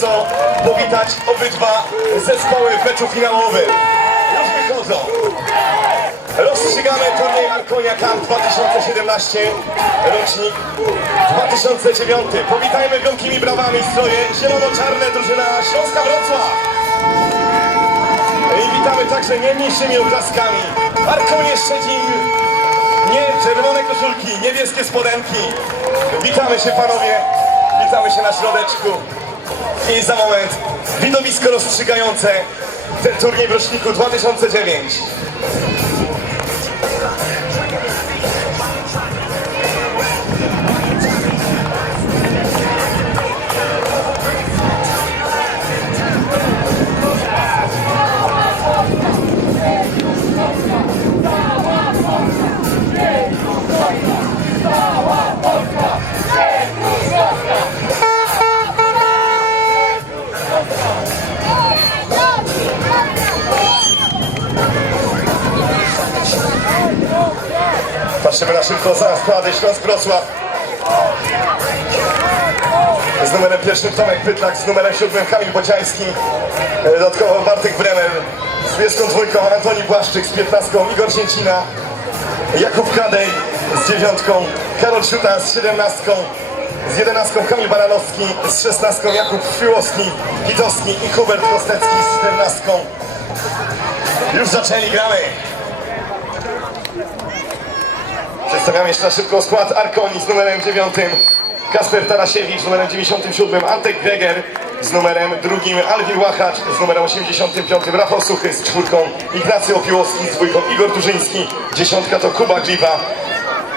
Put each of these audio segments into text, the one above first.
gorąco powitać obydwa zespoły w meczu finałowym. Już wychodzą. Rozstrzygamy turniej Arkonia Cup 2017, rocznik 2009. Powitajmy wielkimi brawami stroje zielono-czarne drużyna Śląska Wrocław. I witamy także nie mniejszymi oklaskami. Arkonie Szczecin, nie czerwone koszulki, niebieskie spodenki. Witamy się panowie, witamy się na środeczku. I za moment widowisko rozstrzygające ten turniej w roczniku 2009. Wrocław. Z numerem pierwszym Tomek Pytlak, z numerem siódmym Kamil Bociański. E, Dodatkowo Bartek Bremer, z 22 Antoni Błaszczyk, z 15 Igor Sięcina, Jakub Kadej z dziewiątką, Karol Szuta z 17, z 11 Kamil Baranowski, z 16 Jakub Fiłowski, Witowski i Hubert Kostecki z 14. Już zaczęli, gramy! Przedstawiam jeszcze na szybko skład Arkoni z numerem 9, Kasper Tarasiewicz z numerem 97, Antek Greger z numerem drugim, Alwin Łachacz z numerem 85, Rafał Suchy z czwórką, Ignacy Opiłowski z dwójką, Igor Turzyński, dziesiątka to Kuba Gliwa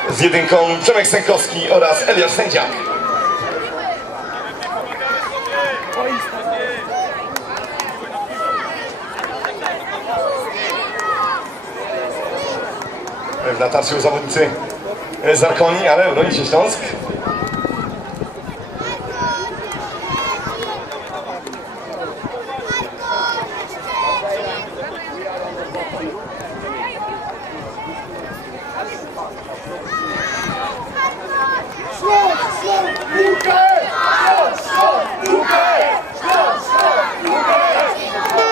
z jedynką, Przemek Sękowski oraz Eliasz Sędziak. W natarciu zawodnicy z Arkoni, ale broni się Śląsk. Śląsk, Śląsk, piłkę! Śląsk, Śląsk, piłkę! Śląsk, Śląsk, piłkę!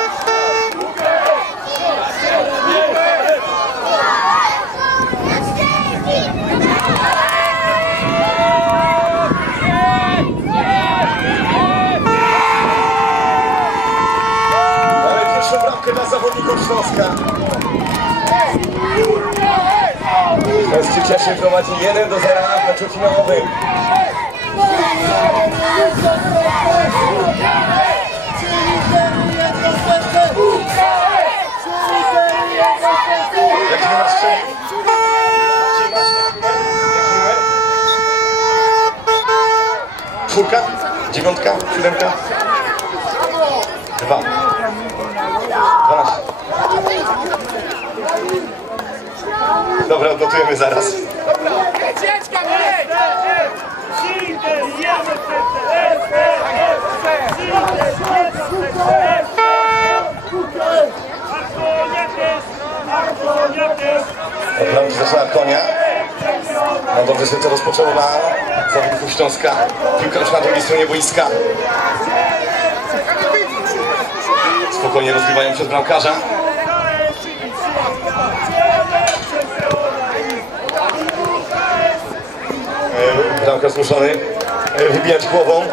Ale pierwszą bramkę dla zawodników Śląska. Śląsk się cieszy, prowadzi 1 do 0 w meczu finałowym. Jaki numer strzelił? Czy masz jaki numer? Jaki numer? Czwórka? Dziewiątka? Siódemka? Dwa. Dwanaście. Dobra, odnotujemy zaraz. Bramki zaczyna konia. No to rozpoczęło na zawodników Śląska. Piłka już na drugiej stronie boiska. Spokojnie rozgrywają przez bramkarza. Bramkarz zmuszony e, wybijać głową.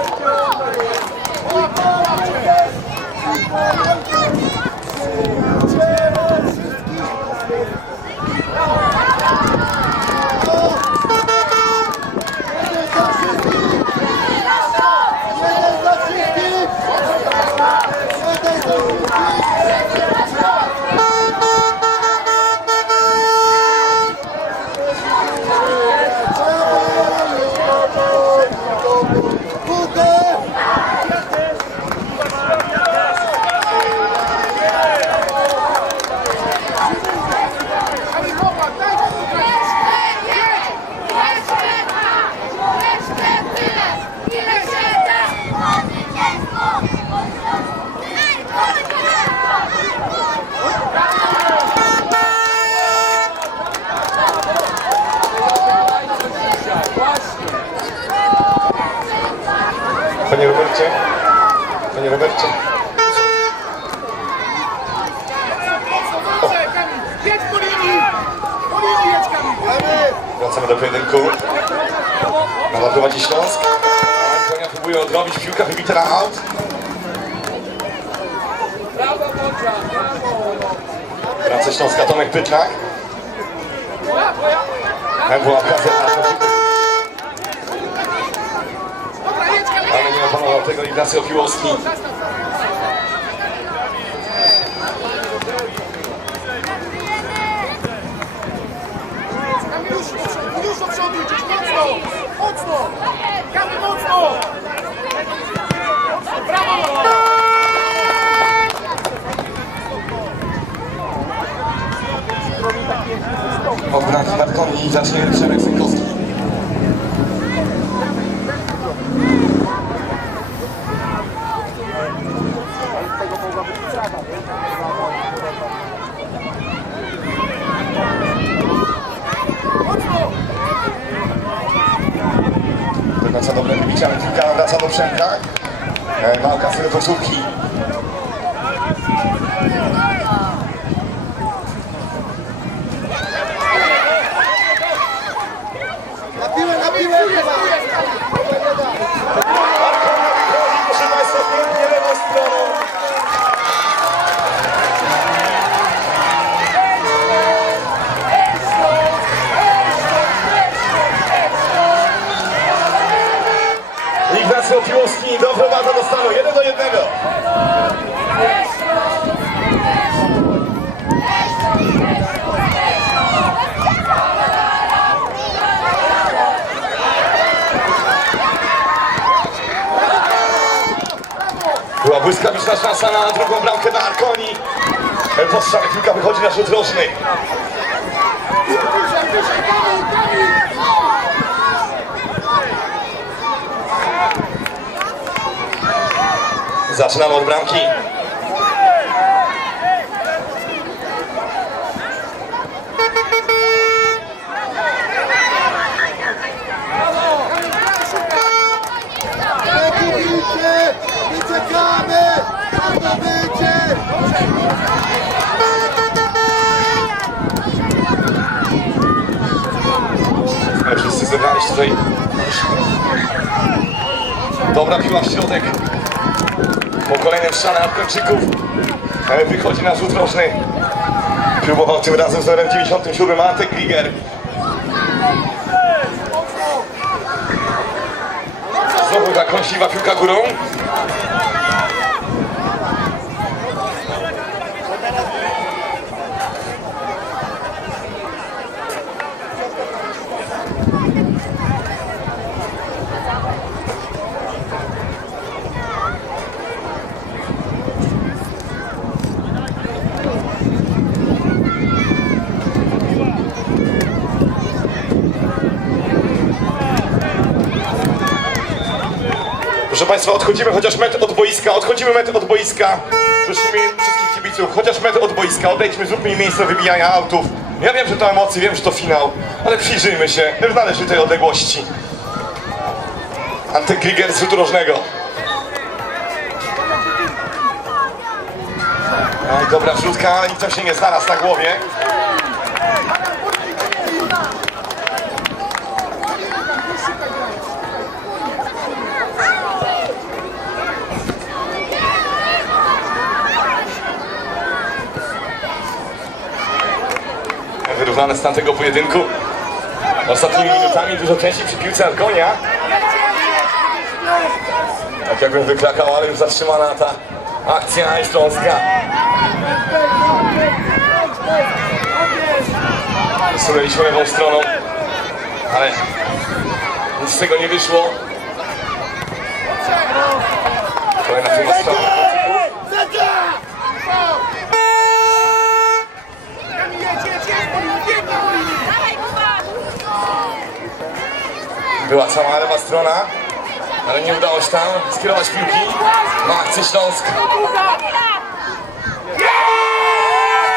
Piłkę! Panie Robercie. Jedź po linii! Po linii jedź Kamil! Wracamy do pojedynku. Nadal prowadzi Śląsk. Konia próbuje odrobić, piłka wybita na brawo! Wraca Śląska Tomek Pytlak. Była Kamil! ale nie opanował tego Ignacy Opiłowski. Kamil już do przodu, już do przodu idziesz, mocno! Mocno! Kamil mocno! Brawo! Obraki nad koni i zacznie Przemek Sękowski. Wraca dobre wybicie, ale piłka wraca do Przemka. E, Ma okazję do koszulki. Na piłę, na piłę! Proszę Państwa, pięknie lewą stroną. Ignacy Opiłowski doprowadza do stanu 1 do 1. Była błyskawiczna szansa na drugą bramkę na Arkoni. Po strzale piłka wychodzi na rzut rożny. Wyżej, wyżej, Kamil, Kamil! Zaczynamy od bramki. Wybicie! Wyczekamy! Na wybicie! Ale wszyscy zebrali się tutaj. Dobra piła w środek. Po kolejnym strzale Afgańczyków e, wychodzi na rzut rożny. Próbował tym razem z numerem 97 Antek Grieger. Znowu ta kąśliwa piłka górą. Proszę Państwa, odchodzimy chociaż metr od boiska, odchodzimy metr od boiska. Prosimy wszystkich kibiców, chociaż metr od boiska, odejdźmy, zróbmy im miejsce wybijania autów. Ja wiem, że to emocje, wiem, że to finał, ale przyjrzyjmy się w należytej odległości. Antek Grieger z rzutu rożnego. Dobra wrzutka, nikt tam się nie znalazł na głowie. Wyrównany stan tego pojedynku. Ostatnimi minutami dużo częściej przy piłce Argonia. Tak jakbym wykrakał, ale już zatrzymana ta akcja Śląska. Wysunęliśmy lewą stroną, ale nic z tego nie wyszło. Kolejna próba strzału. była cała lewa strona, ale nie udało się tam skierować piłki na akcję Śląsk.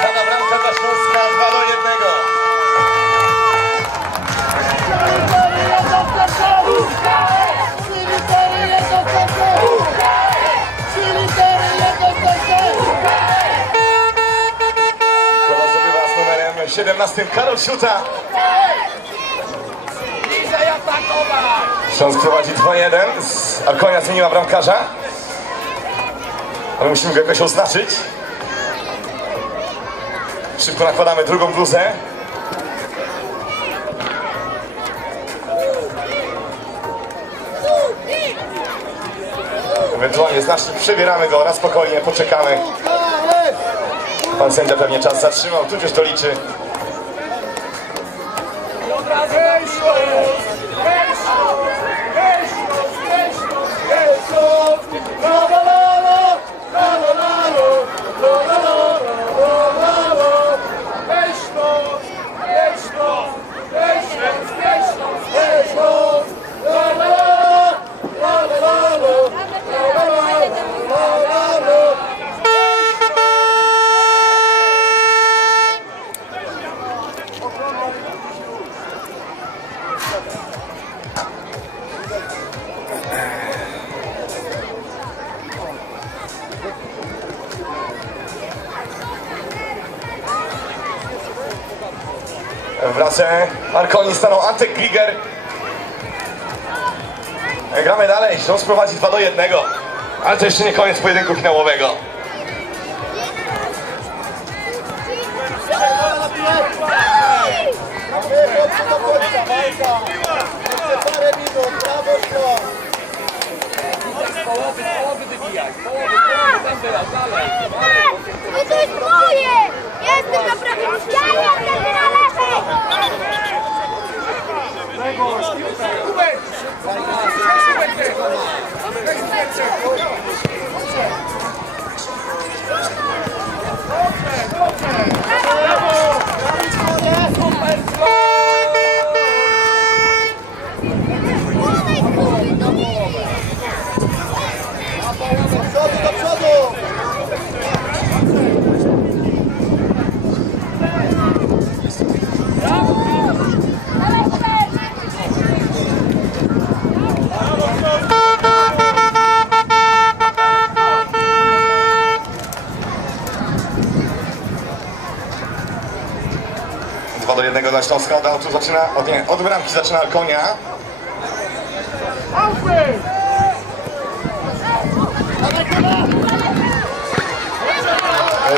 Pada bramka dla Śląska 2 do 1. Siedemnastym Karol Siuta Śląsk prowadzi 2-1. Z- Arkonia zmieniła bramkarza. Ale musimy go jakoś oznaczyć. Szybko nakładamy drugą bluzę. Ewentualnie znacznie przebieramy go na spokojnie, poczekamy. Pan sędzia pewnie czas zatrzymał, tudzież to liczy. Well, Race Marconi stanął Antek Krieger. Gramy dalej, Śląsk prowadzi 2 do 1. Ale to jeszcze nie koniec pojedynku finałowego. Połowy, połowy wybijać! Połowy, połowy, tam teraz, dalej! No to jest moje! Ja jestem na prawej! Ja jestem na lewej! Jednego dla Śląska, od autu zaczyna, od, nie, od bramki zaczyna Konia.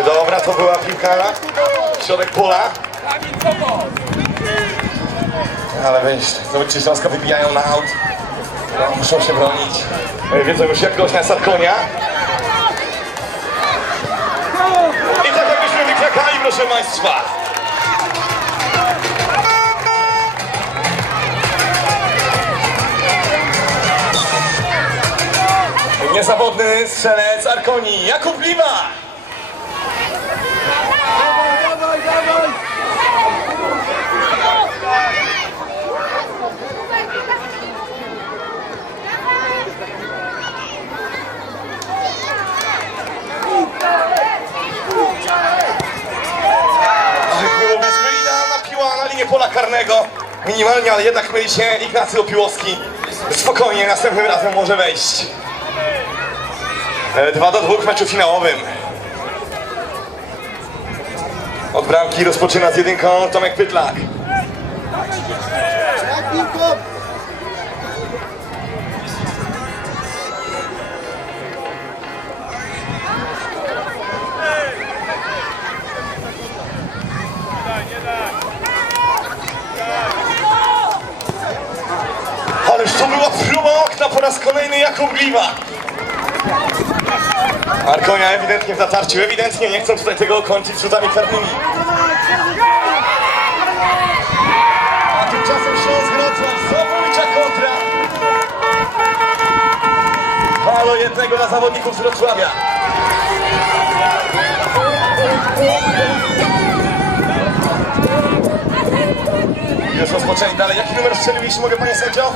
Dobra, to była piłka. Środek pola. Ale weź, zobaczcie, Śląska wybijają na aut. No, muszą się bronić. E, Wiedzą już jak groźna jest Arkonia. I tak jakbyśmy wykrakali, proszę Państwa. Niezawodny strzelec Arkonii, Jakub Lima. Na linię pola karnego. Minimalnie, ale jednak myli się Ignacy Opiłowski. Spokojnie, następnym razem może wejść. 2 do 2 w meczu finałowym. Od bramki rozpoczyna z jedynką Tomek Pytlak. Ależ to była próba okna po raz kolejny Jakub Gliwa. Arkonia ewidentnie w natarciu, ewidentnie nie chcą tutaj tego kończyć rzutami karnymi. A tymczasem Śląsk Wrocław, zabójcza kontra. Halo jednego dla zawodników z Wrocławia. Już rozpoczęli dalej. Jaki numer strzeliliście, mogę panie sędzio?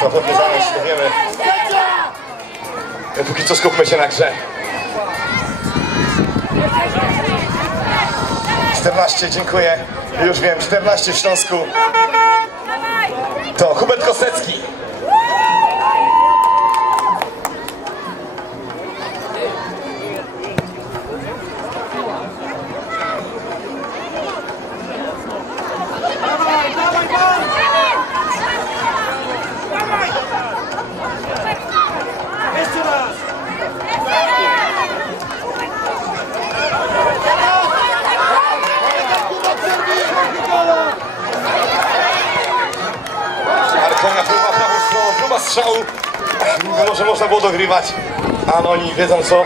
To pewnie wiemy. Póki co skupmy się na grze. 14, dziękuję. Już wiem, 14 w Śląsku. To Hubert Kosecki. Strzału. Mimo, że można było dogrywać. Ale oni wiedzą co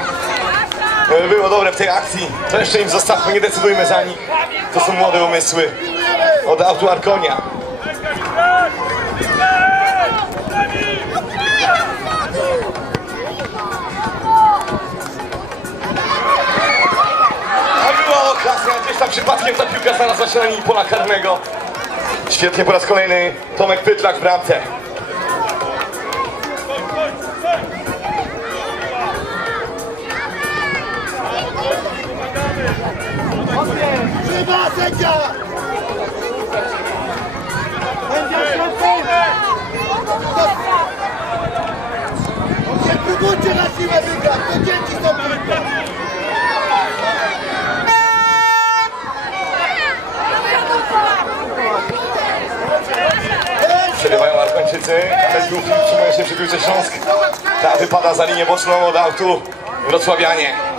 e, było dobre w tej akcji. To jeszcze im zostawmy, nie decydujmy za nich. To są młode umysły. Od autu Arkonia. A była okazja, gdzieś tam przypadkiem ta piłka znalazła się na linii pola karnego. Świetnie po raz kolejny Tomek Pytlak w bramce. Chyba sędzia! Będzie Nie próbujcie na siłę wygrać, to dzieci są piłka. Przerywają Arkończycy. Dufik przyjmuje się przy piłce Śląsk. Ta wypada za linię boczną od autu Wrocławianie.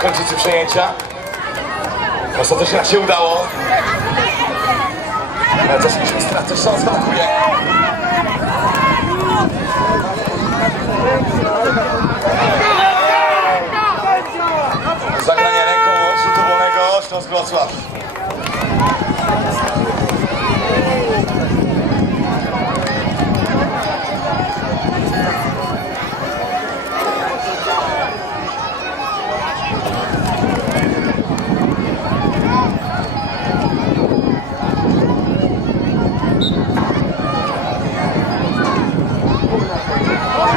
Arkończycy przejęcia. Ostatecznie nam się udało. Ale coś mi się strat, coś Śląsk atakuje. Zagranie ręką od rzutu wolnego Śląsk Wrocław.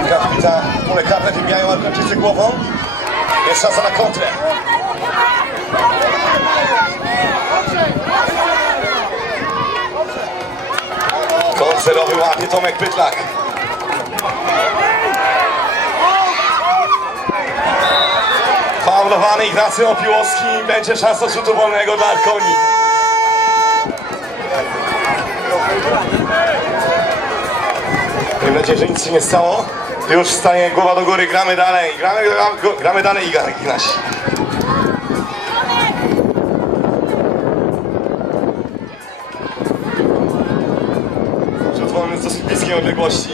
Kapitan pole karne wybijają Arkończycy głową. Jest szansa na kontrę. Koncerowy łapie Tomek Pytlak. Faulowany Ignacy Opiłowski. Będzie szansa rzutu wolnego dla Arkoni. Miejmy nadzieję, że nic się nie stało. Już wstaje głowa do góry, gramy dalej. Gramy, gramy, dalej, Igor. Z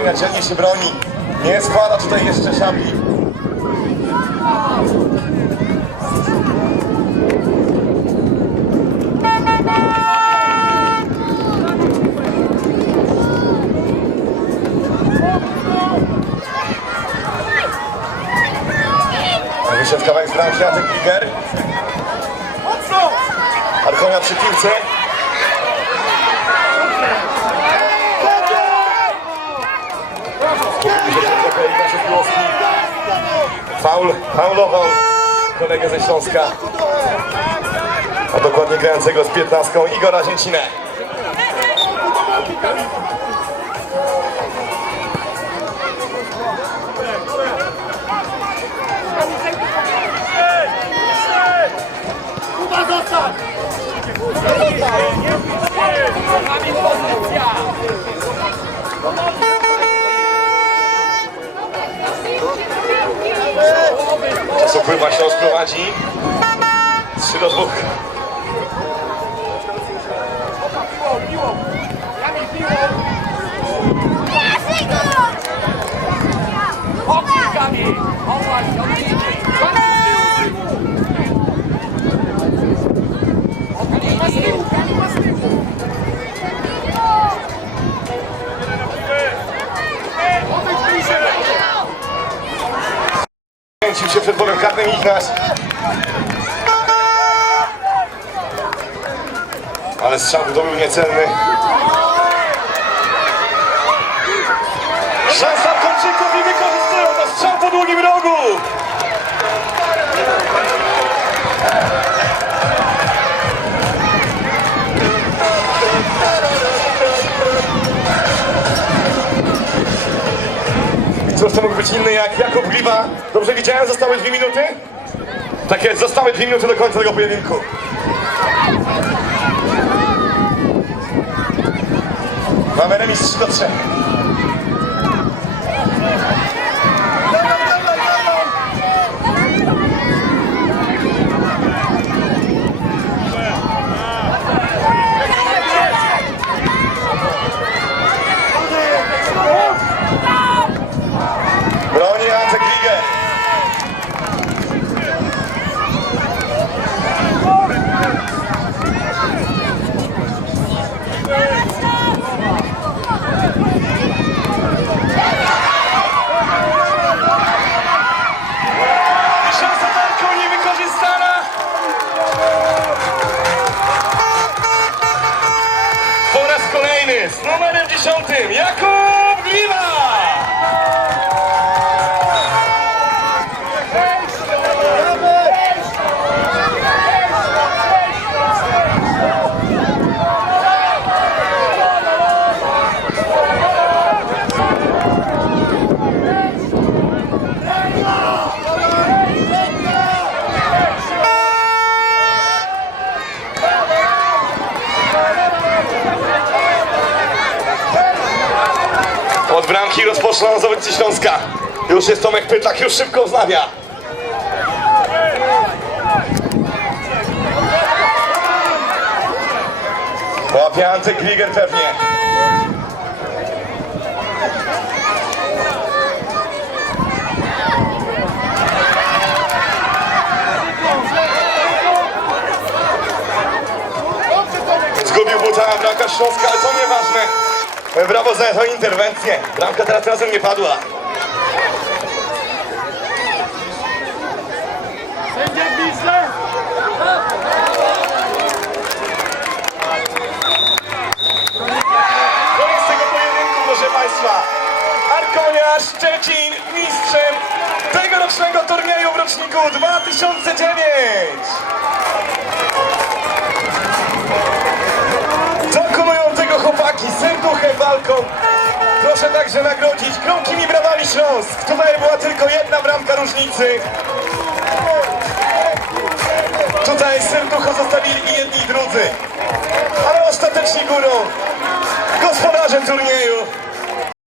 Dzielnie się broni. Nie składa tutaj jeszcze szabli. Wyszedł kawałek z bramki Jacek Biger. Arkonia przy piłce. Ignacy Piłowski. Faul, faulował kolegę ze Śląska. A dokładnie grającego z 15 Igora Zięcinę. Kuba zostań! Czas upływa, Śląsk prowadzi. 3 do 2. Oknikami! O przed polem karnym Ignaś. Ale strzał to był niecelny. Cóż to mógł być inny jak Jakub Gliwa? Dobrze widziałem, zostały dwie minuty? Tak jest, zostały dwie minuty do końca tego pojedynku. Mamy remis 3 do 3. Broni Jacek Liger. Szansa walką niewykorzystana. Po raz kolejny z numerem 10 Jakub Gliwa. Od rozpoczną zawodnicy Śląska. Już jest Tomek Pytlak, już szybko wznawia. Łapie Antek Krieger pewnie. Zgubił buta bramka Śląska, ale to nieważne. Brawo za tę interwencję. Bramka teraz razem nie padła. Sędzia gwizdze! Koniec tego pojedynku, proszę Państwa. Arkonia Szczecin mistrzem tegorocznego turnieju w roczniku 2009. chłopaki serduchem walką. Proszę także nagrodzić gromkimi brawami Śląsk. Tutaj była tylko jedna bramka różnicy. Tutaj serducho zostawili i jedni i drudzy. Ale ostatecznie górą gospodarze turnieju.